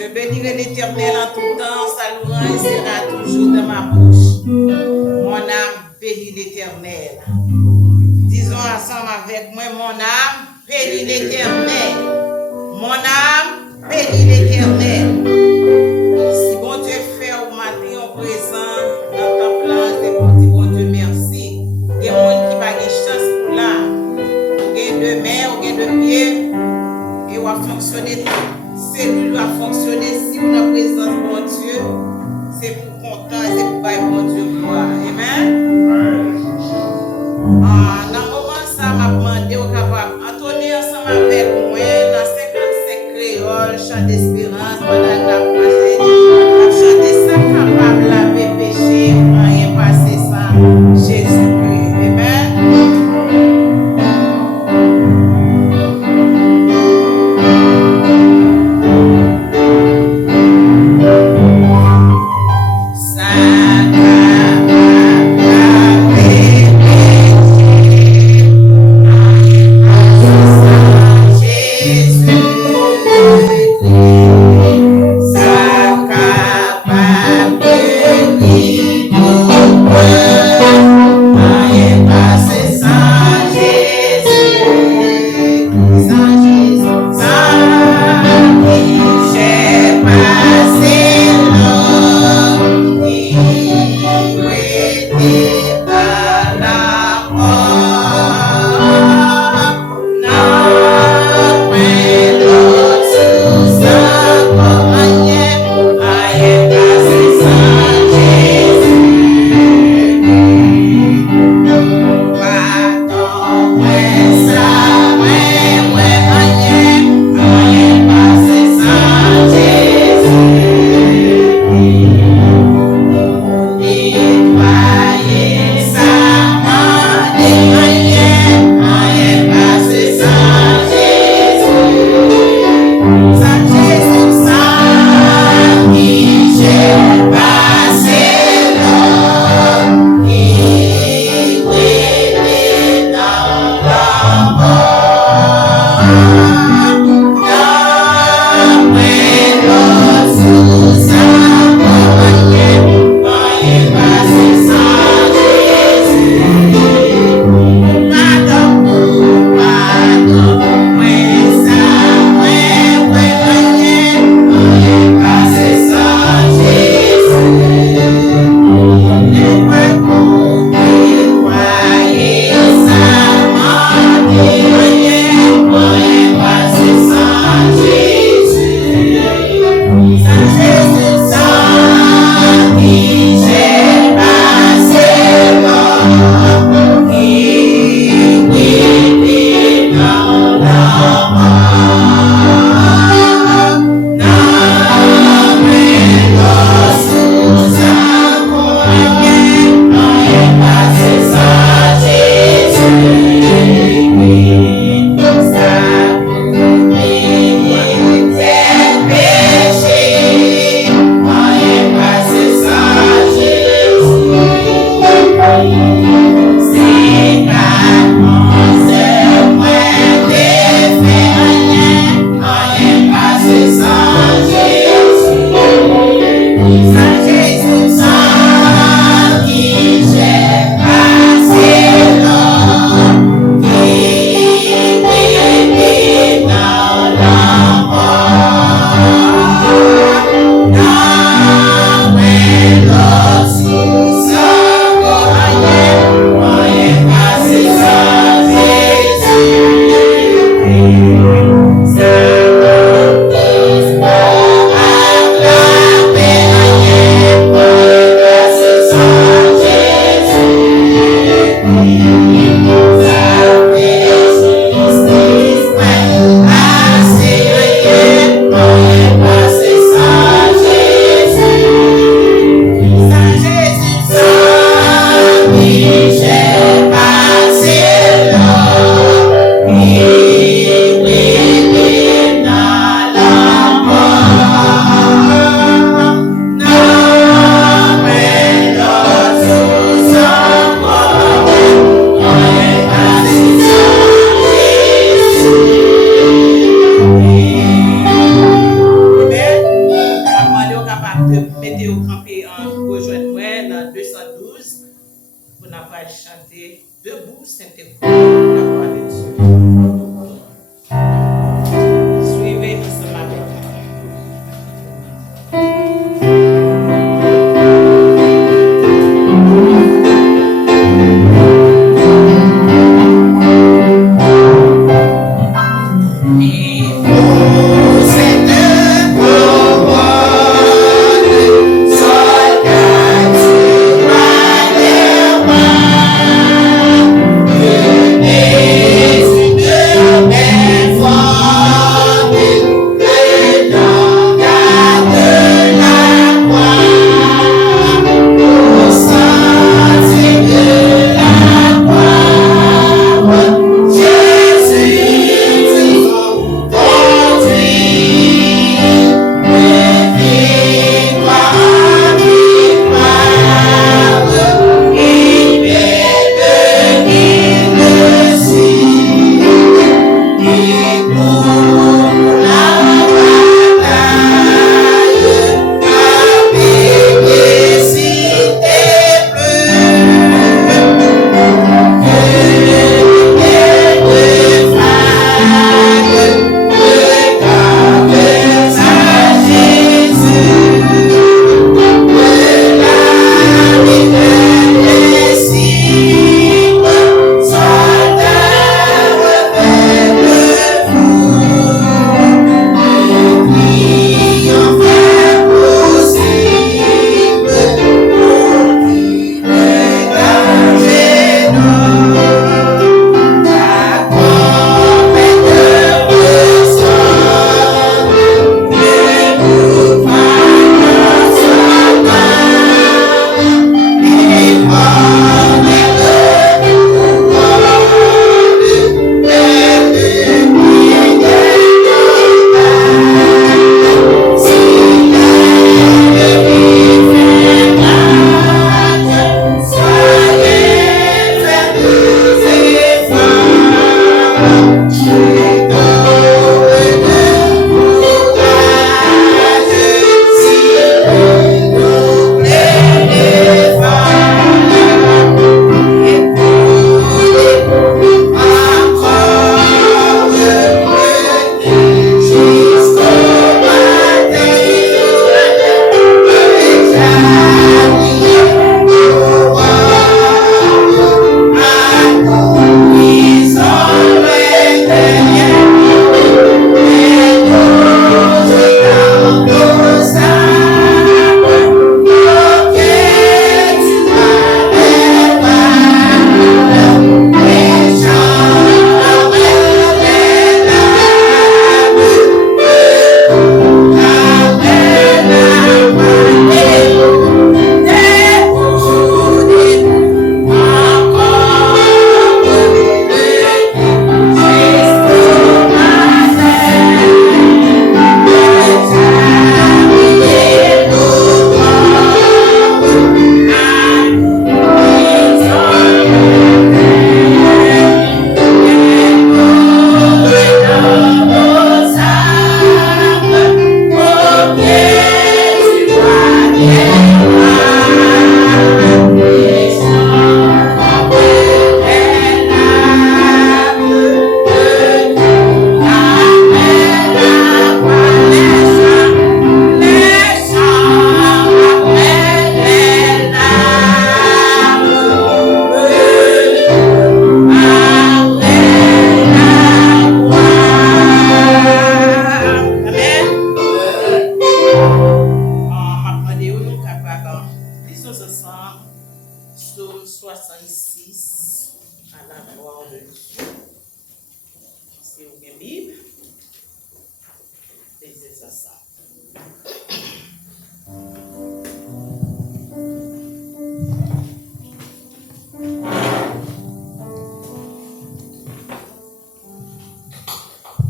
Je bénirai l'Éternel en tout temps, sa louange sera toujours dans ma bouche. Mon âme bénit l'Éternel. Disons ensemble avec moi, mon âme bénit l'Éternel. Mon âme bénit l'Éternel. Si bon Dieu fait au matin en présent dans ta place, c'est bon Dieu merci. Il y a des gens qui va avoir chance pour là. Ou gain de main, ou gain de pied, et on va fonctionner. Cellule va fonctionner si on a présence bon Dieu. C'est pour content et c'est pour bailler bon Dieu gloire. Amen. Dans le moment ça m'a demandé au capable entonner ensemble avec moi dans 55 créoles, chant d'espérance, pendant la prochaine. Chanter ça capable laver péché, rien passer ça. Jésus-Christ. Amen. Jesus.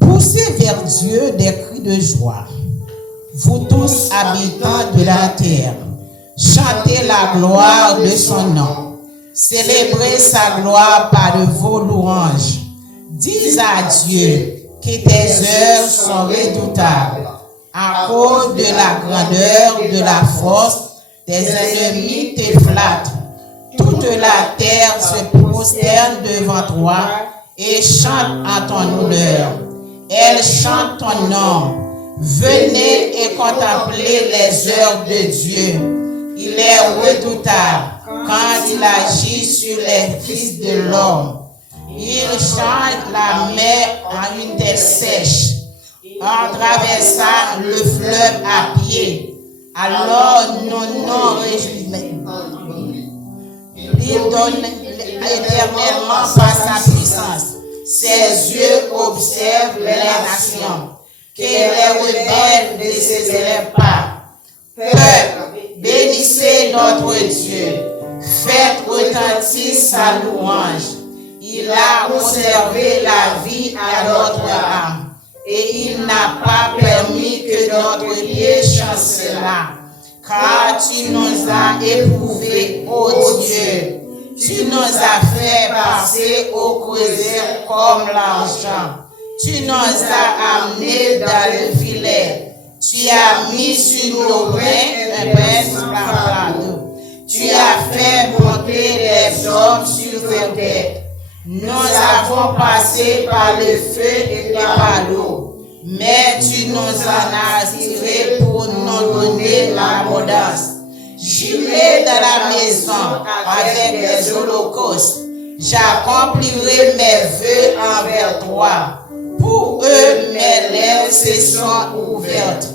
Poussez vers Dieu des cris de joie, vous tous habitants de la terre. Chantez la gloire de son nom. Célébrez sa gloire par de vos louanges. Dis à Dieu que tes œuvres sont redoutables. À cause de la grandeur, de la force, tes ennemis te flattent. Toute la terre se prosterne devant toi et chante en ton honneur. Elle chante ton nom. Venez et contemplez les œuvres de Dieu. Il est redoutable quand il agit sur les fils de l'homme. Il change la mer en une terre sèche. en traversant le fleuve à pied. Alors nos noms il donne éternellement par sa puissance. Ses yeux observent les nations, que les rebelles ne se élèvent pas. Peuple, bénissez notre Dieu, faites retentir sa louange. Il a conservé la vie à notre âme, et il n'a pas permis que notre pied chancela. Car tu nous as éprouvés, ô Dieu. Tu nous as fait passer au creuset comme l'argent. Tu nous as amenés dans le filet. Tu as mis sur nos reins un pince. Tu as fait monter les hommes sur tes têtes. Nous avons passé par le feu et par l'eau, mais tu nous en as tirés pour nous donner l'abondance. J'irai dans la maison avec des holocaustes. J'accomplirai mes vœux envers toi. Pour eux, mes lèvres se sont ouvertes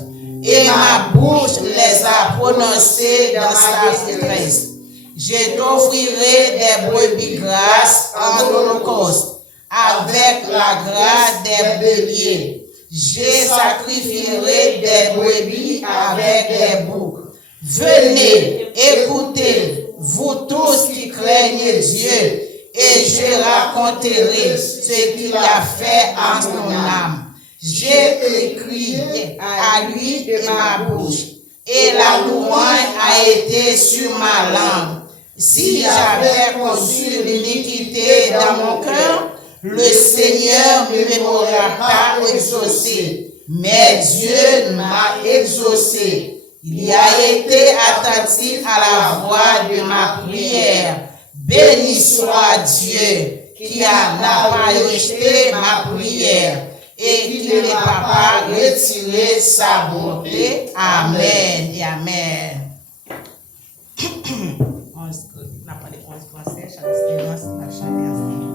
et ma bouche les a prononcées dans sa détresse. Je t'offrirai des brebis grasses en holocauste avec la grâce des béliers. Je sacrifierai des brebis avec des boucs. Venez, écoutez, vous tous qui craignez Dieu, et je raconterai ce qu'il a fait en son âme. J'ai écrit à lui de ma bouche, et la louange a été sur ma langue. Si j'avais conçu l'iniquité dans mon cœur, le Seigneur ne m'aurait pas exaucé. Mais Dieu m'a exaucé. Il a été attentif à la voix de ma prière. Béni soit Dieu qui n'a pas rejeté ma prière et qui ne m'a pas retiré sa bonté. Amen et Amen. On n'a pas de français, chaque séance, on va chanter ensemble.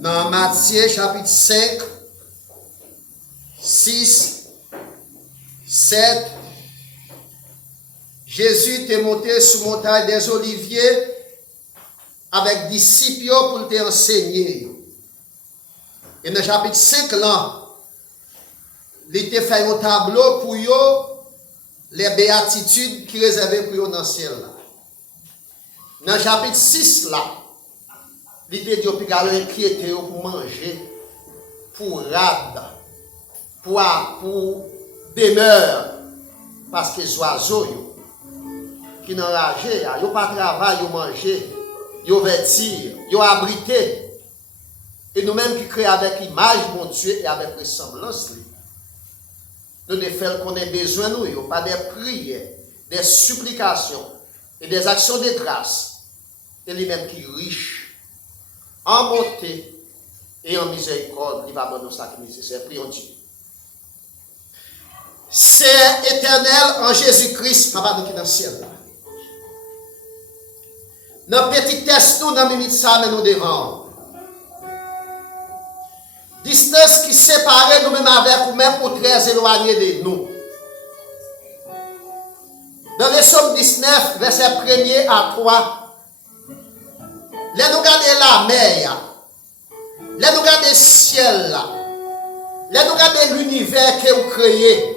Dans Matthieu chapitre 5, 6, 7, Jésus était monté sur la montagne des Oliviers avec disciples pour te enseigner. Et dans le chapitre 5, là, il a fait un tableau pour eux, les béatitudes qui réservaient pour eux dans le ciel. Dans le chapitre 6, là, il a dit qu'il a inquiété pour manger, pour rade, pour demeure, parce que les oiseaux qui n'ont enragé, ils n'ont pas travaillé, ils ont mangé, ils ont vêtu, ils ont abrité. Et nous-mêmes qui créons avec l'image de mon Dieu et avec ressemblance, nous devons faire qu'on ait besoin de nous, pas des prières, des supplications et des actions de grâce. Et lui-même qui est riche en bonté et en miséricorde, il va nous ça qui est nécessaire. Prions Dieu. C'est éternel en Jésus-Christ, papa nous qui dans le ciel. Dans petit test, nous, dans minute ça, mais nous devons. Distance qui sépare nous-mêmes avec vous-même ou très éloigné de nous. Dans les Psaumes 19, verset 1er à 3, là nous regardons la mer, là nous regardons le ciel, là nous regardons l'univers que vous créez,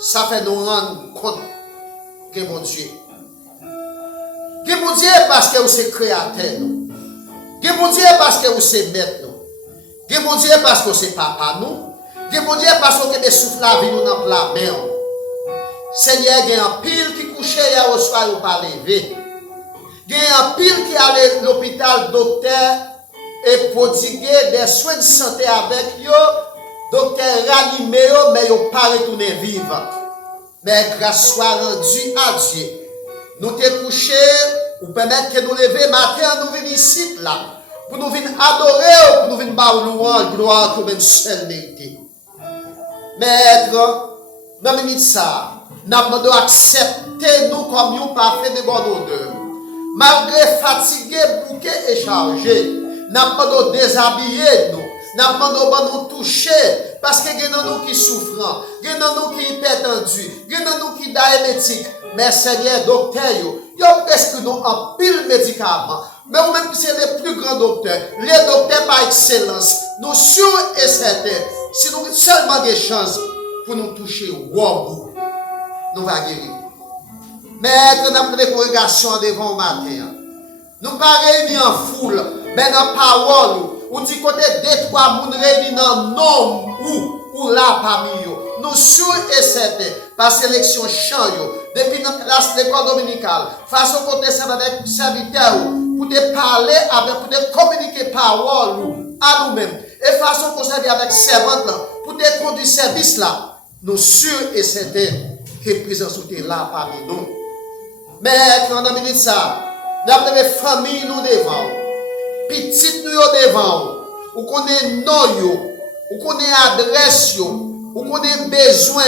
ça fait nous rendre compte que mon Dieu, Qui bon Dieu parce que vous êtes créateur. Qui bon Dieu parce que vous êtes maître. Qui bon Dieu parce que vous êtes papa nous. Qui bon Dieu parce que vous avez souffle la vie nous dans la main. Seigneur, il y a un pile qui couchait hier au soir ou pas levé. Il y a un pile qui allait à l'hôpital, docteur, et prodiguer des soins de santé avec eux. Docteur ranimé, mais ils n'ont pas retourné vivre. Mais grâce soit rendue à Dieu. Nous te couché, ou permettre que nous lever matin, nous venons ici là. Pour nous venir adorer, pour nous venir battre louange, gloire, comme une seule mérité. Maître, dans la minute ça, nous avons accepter nous comme nous parfait de bonne odeur. Malgré fatigué, bouquet et chargé, nous avons déshabillé nous. Nous avons nous toucher parce que nous avons nous qui souffrent, nous avons nous qui hypertendus, nous avons nous qui diabétiques. Mais Seigneur, docteur, il y a presque nous en pile médicaments. Mais vous-même qui c'est les plus grands docteurs, les docteurs par excellence, nous sûrs et certains, si nous avons seulement des chances pour nous toucher au bout, nous allons guérir. Mais nous avons des congrégations devant le matin. Nous ne pas réunis en foule, mais dans la parole, ou dit côté deux, trois personnes réunis dans nom ou là parmi eux. Nous sûrs et certains, par sélection champ, depuis notre classe l'école dominicale, façon côté avec serviteurs, pour te parler, pour te communiquer parole à nous-mêmes, et façon qu'on servir avec servante, pour te conduire service là, nous sûrs et certains que présence est là parmi nous. Mais quand on a mis ça, nous avons des familles nous devant, petites nous devant, ou qu'on est nom, ou qu'on est adresse, ou qu'on est besoin.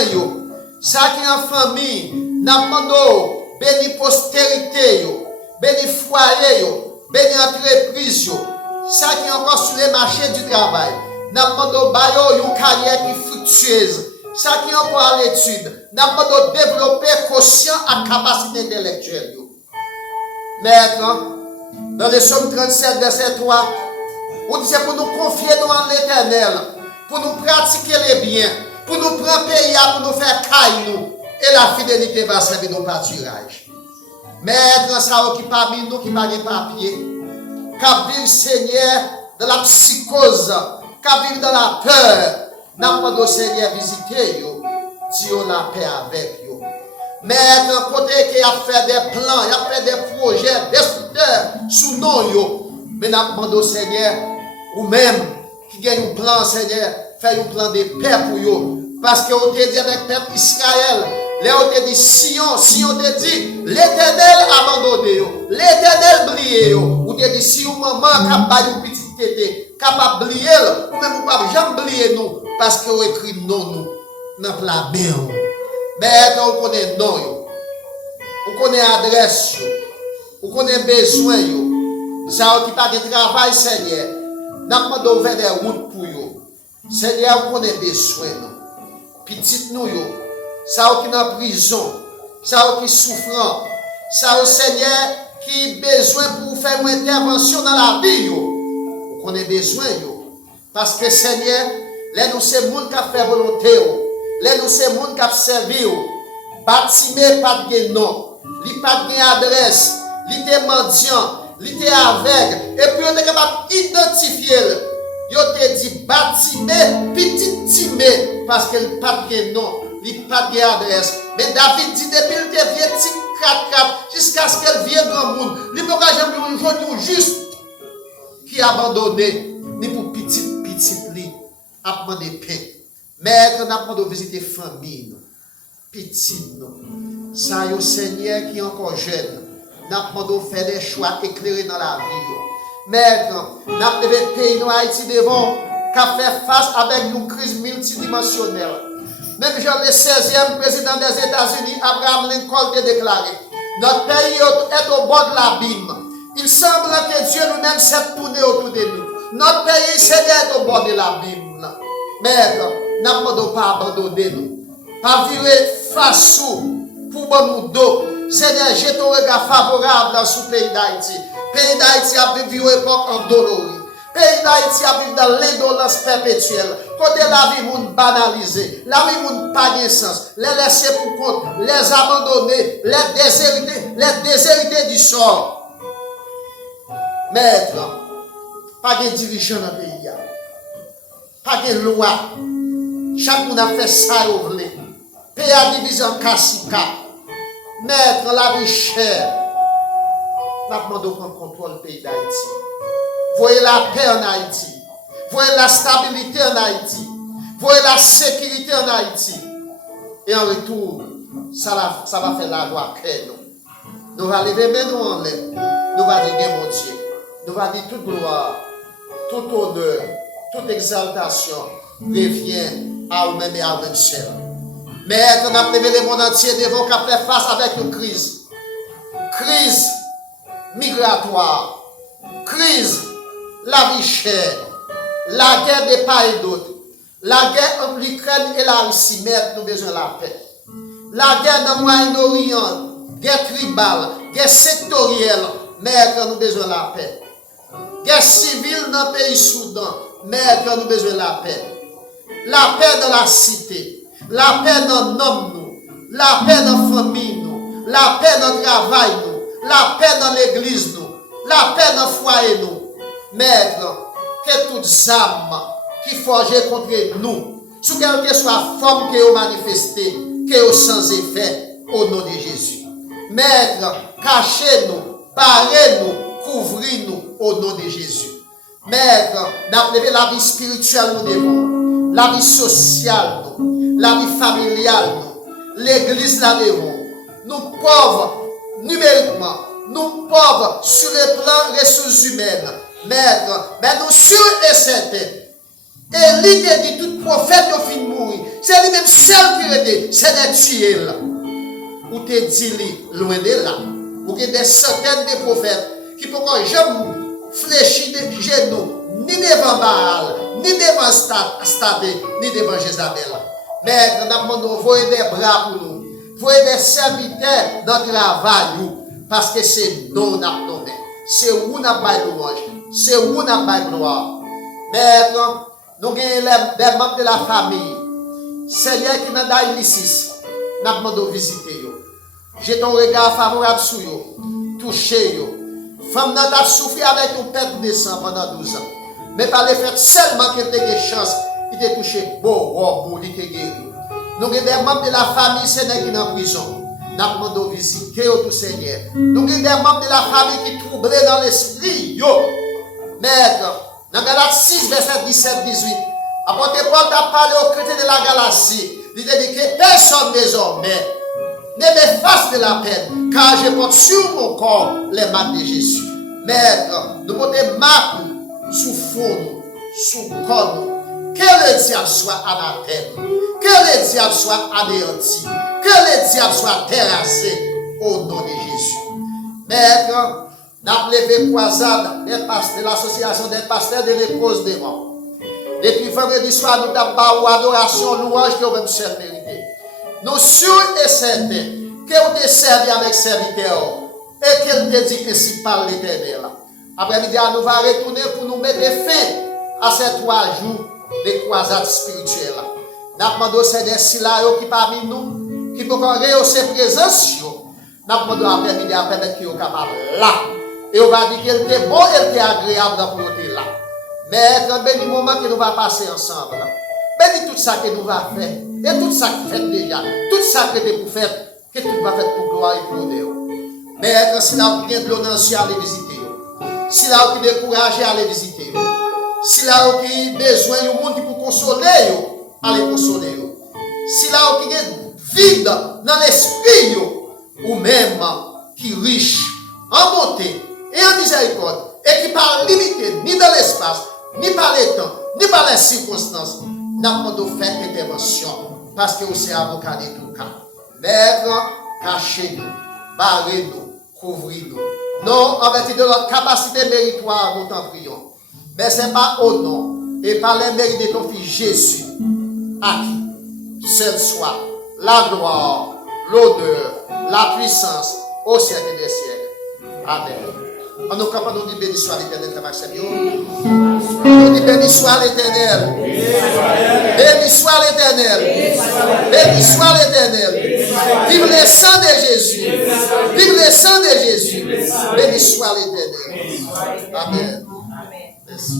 Ça qui est en famille, nous avons béni postérité, béni foyer, béni entreprise. Ça qui est encore sur les marchés du travail, nous avons une carrière qui est fructueuse. Ça qui est encore à l'étude, nous avons développé conscience et capacité intellectuelle. Maintenant, dans les Psaumes 37, verset 3, on dit c'est pour nous confier dans l'Éternel, pour nous pratiquer les biens, pour nous prendre pays, pour nous faire caille nous, et la fidélité va servir nos pâturages. Maintenant, ça qui parmi nous qui n'a pas papier, qui vivent, Seigneur, dans la psychose, qui vivent dans la peur, n'a pas de Seigneur visiter yo, Dieu la paix avec yo. Mais d'un côté qui a fait des plans, il a fait des projets, des souteurs sous nom yo, mais n'a pas de Seigneur ou même qui gagne un plan Seigneur, fait un plan de paix pour yo, parce que on te dit avec le peuple Israël, on te dit Sion te dit l'Éternel abandonné yo, l'Éternel oublié yo, ou te dit si ou maman capable une petite tété, capable oublier ou même ou pas jamais oublier nous parce que on écrit non nous dans la main. Mais on connaît non, on connaît adresse, on connaît besoin, ça qui pas de travail, Seigneur, n'a pas d'ouvert des routes pour eux. Seigneur, on connaît besoin, petite nous, ça qui est en prison, ça qui souffrant, ça Seigneur qui besoin pour faire une intervention dans la vie, on connaît besoin, parce que Seigneur, là nous c'est monde qui a fait volonté. Là, nous sommes gens qui ont servi. Bâtiment pas de nom, il pas de adresse, il est mendiant, il est aveugle. Et puis, on est capable d'identifier. Il te dit bâtiment, petit timé, parce qu'il pas de nom, il pas de adresse. Mais David dit depuis qu'il vient 4-4 jusqu'à ce qu'elle vienne grand monde. Il ne peut pas jamais un juste qui a abandonné, ni pour petit lui, à demander paix. Mais quand on a visiter famille, petite, ça y est, Seigneur qui est encore jeune, nous avons fait des choix éclairés dans la vie. Mais nous avons des pays dans Haïti devant qui fait face avec une crise multidimensionnelle. Même Jean le 16e président des États-Unis, Abraham Lincoln, a déclaré: notre pays est au bord de l'abîme. Il semble que Dieu lui-même s'est tourné autour de nous. Notre pays, Seigneur, est au bord de l'abîme. Mais nous pas abandonner nous. Pas virer face pour nous dos. Seigneur, j'ai ton regard favorable dans ce pays d'Haïti. Le pays d'Haïti a vécu une époque endolorie. Pays d'Haïti a vécu dans l'indolence perpétuelle. Côté la vie monde banalisée, la vie monde pas de sens, les laisser pour compte, les abandonner, les déshérités du sort. Maître, pas de dirigeant dans le pays. Pas de loi. Chaque monde a fait ça au voulez. Pays a divisé en cassica. Maître, la vie chère. Maintenant, on prend contrôle du pays d'Haïti. Voyez la paix en Haïti. Voyez la stabilité en Haïti. Voyez la sécurité en Haïti. Et en retour, ça va faire la gloire que nous. Nous allons lever nous en l'air. Nous allons dire mon Dieu. Nous allons dire toute gloire, tout honneur, toute exaltation revient à vous-même et à vous-même seul. Mais quand on a levé le monde entier devant qu'on fait face avec une crise. Crise migratoire. Crise, la vie chère. La guerre des part et d'autres. La guerre entre l'Ukraine et la Russie, mais nous avons besoin de la paix. La guerre dans le Moyen-Orient, guerre tribale, guerre sectorielle, mais nous avons besoin de la paix. Guerre civile dans le pays Soudan, mais nous avons besoin de la paix. La paix dans la cité, la paix dans nous, la paix dans la famille, nous, la paix dans le travail, nous, la paix dans l'église, nous, la paix dans le foyer, nous. Maître, que toutes âmes qui forgent contre nous, sous quelque soit la forme que vous manifestez, que vous sans effet, au nom de Jésus. Maître, cachez-nous, parez-nous, couvrez-nous au nom de Jésus. Maître, d'appeler la vie spirituelle nous devons, la vie sociale nous, la vie familiale nous, l'église là devons, nous pauvres numériquement, nous pauvres sur le plan ressources humaines. Maître, mais nous sûrs et certains. Et l'idée dit tout prophète au fin de mourir. C'est lui-même seul qui était, c'est de tuer là. Ou te dit loin de là. Ou que des centaines de prophètes qui ne peuvent jamais fléchir des genoux, ni devant Baal, ni devant Stade, ni devant Jézabel. Maître, nous demandons voyer des bras pour nous. Voyer des serviteurs dans le travail. Parce que c'est nous qui avons nommé. C'est où nous avons louange. C'est où nous avons gloire. Maître, nous avons des membres de la famille. Seigneur qui nous a ici, nous avons visiter. J'ai ton regard favorable sur eux. Toucher eux. Femme n'a pas souffert avec ton père de sang pendant 12 ans. Mais par le fait seulement qu'elle ait des chances, il t'a touché pour il t'a guéri. Nous avons des membres de la famille Seigneur qui sont en prison. Nous avons visiter tout Seigneur. Nous avons des membres de la famille qui troublent dans l'esprit. Maître, dans Galates 6, verset 17-18, apôtre Paul a parlé aux chrétiens de la Galatie. Il a dit que personne désormais ne m'efface de la peine, car je porte sur mon corps les marques de Jésus. Maître, nous portons des marques sous fond, sous corps. Que le diable soit anathème, que le diable soit anéanti, que le diable soit terrassé au nom de Jésus. Maître, nous avons levé croisade de l'association des pasteurs de l'épouse des morts. Depuis vendredi soir, nous avons adoration, louange que vous seul mérité. Nous sûrs et certains que vous avez servi avec serviteur et que vous avez dit principal l'Éternel. Après-midi, nous allons retourner pour nous mettre fin à ces 3 jours de croisade spirituelle. Nous demandons au Seigneur si là qui parmi nous, qui peut rehausser présence, nous demandons après-midi à permettre qu'il soit capable là. Et on va dire qu'il était bon et qu'il était agréable dans le côté là. Mais quand béni moment que nous allons passer ensemble, béni tout ça que nous allons faire, et tout ça qui fait déjà, tout ça que nous pour faire, que tout va faire pour gloire et pour honneur. Mais quand si là qui vient de l'onction, allez visiter. Si là qui décourage, allez visiter. Si là qui besoin de monde qui peut consoler, allez consoler. Si là qui est vide dans l'esprit, ou même qui riche en bonté et en miséricorde, et qui pas limité ni dans l'espace, ni par les temps, ni par les circonstances, n'a pas de faire intervention, parce que vous êtes avocat de tout cas. Maître, cachez-nous, barrez-nous, couvrez-nous. Non, en vertu de notre capacité méritoire, nous t'en prions. Mais ce n'est pas au nom et par les mérites de ton Fils Jésus, à qui seul soit la gloire, l'honneur, la puissance au siècle des siècles. Amen. En nous capables de dire béni soit l'Éternel, on dit béni soit l'Éternel. Béni soit l'Éternel. Béni soit l'Éternel. Vive le sang de Jésus. Vive le sang de Jésus. Béni soit l'Éternel. Amen. Merci.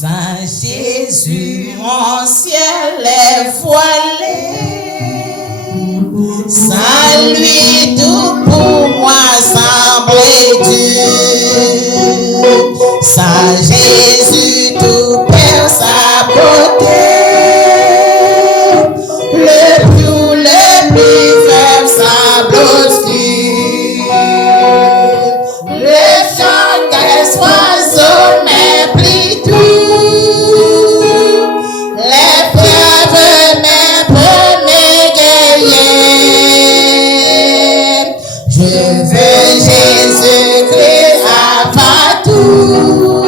Saint Jésus, mon ciel est voilé. Sans lui, tout pour moi semble dur. Sans Jésus, tout perd sa beauté. Le plus faible semble obscur. Le chant des oiseaux m'est plus doux. Je veux Jésus-Christ avant tout.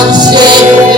entier.